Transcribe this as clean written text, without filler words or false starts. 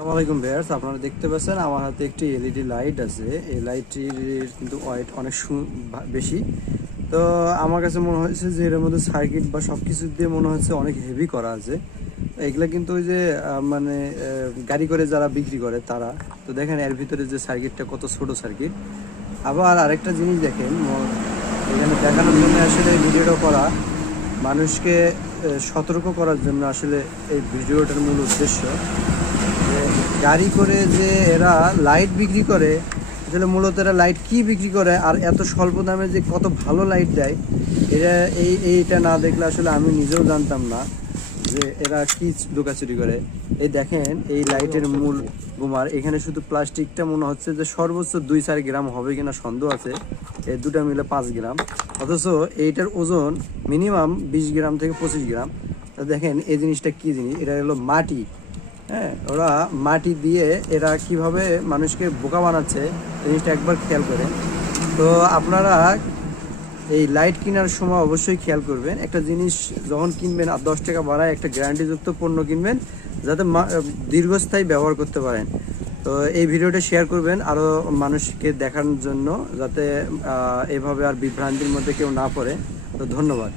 আসসালামু আলাইকুম ভিউয়ার্স, আপনারা দেখতে পাচ্ছেন আমার হাতে একটি এলইডি লাইট আছে। এই লাইটটির কিন্তু ওয়েট অনেক বেশি। তো আমার কাছে মনে হয়েছে যে এর মধ্যে সার্কিট বা সব কিছু দিয়ে মনে হচ্ছে অনেক হেভি করা আছে। এগুলা কিন্তু ওই যে গাড়ি করে যারা বিক্রি করে তারা, তো দেখেন এর ভিতরে যে সার্কিটটা কত ছোট সার্কিট। আবার আরেকটা জিনিস দেখেন, এখানে দেখানোর জন্য আসলে ভিডিওটা করা, মানুষকে সতর্ক করার জন্য আসলে এই ভিডিওটার মূল উদ্দেশ্য। গাড়ি করে যে এরা লাইট বিক্রি করে, আসলে মূলত এরা লাইট কি বিক্রি করে আর এত স্বল্প দামে যে কত ভালো লাইট দেয়, এরা এইটা না দেখলে আসলে আমি নিজেও জানতাম না যে এরা কি লুকাচুরি করে। এই দেখেন এই লাইটের মূল গুমার এখানে শুধু প্লাস্টিকটা মনে হচ্ছে যে সর্বোচ্চ 2-4 গ্রাম হবে কিনা সন্দেহ আছে। এই দুটা মিলে 5 গ্রাম, অথচ এইটার ওজন মিনিমাম 20 গ্রাম থেকে 25 গ্রাম। দেখেন এই জিনিসটা কি জিনিস, এটা হলো মাটি। হ্যাঁ, ওরা মাটি দিয়ে এরা কিভাবে মানুষকে বোকা বানাচ্ছে জিনিসটা একবার খেয়াল করেন। তো আপনারা এই লাইট কেনার সময় অবশ্যই খেয়াল করবেন, একটা জিনিস যখন কিনবেন আর 10 টাকা বাড়ায় একটা গ্যারান্টিযুক্ত পণ্য কিনবেন, যাতে দীর্ঘস্থায়ী ব্যবহার করতে পারেন। তো এই ভিডিওটা শেয়ার করবেন আরও মানুষকে দেখানোর জন্য, যাতে এভাবে আর বিভ্রান্তির মধ্যে কেউ না পড়ে। তো ধন্যবাদ।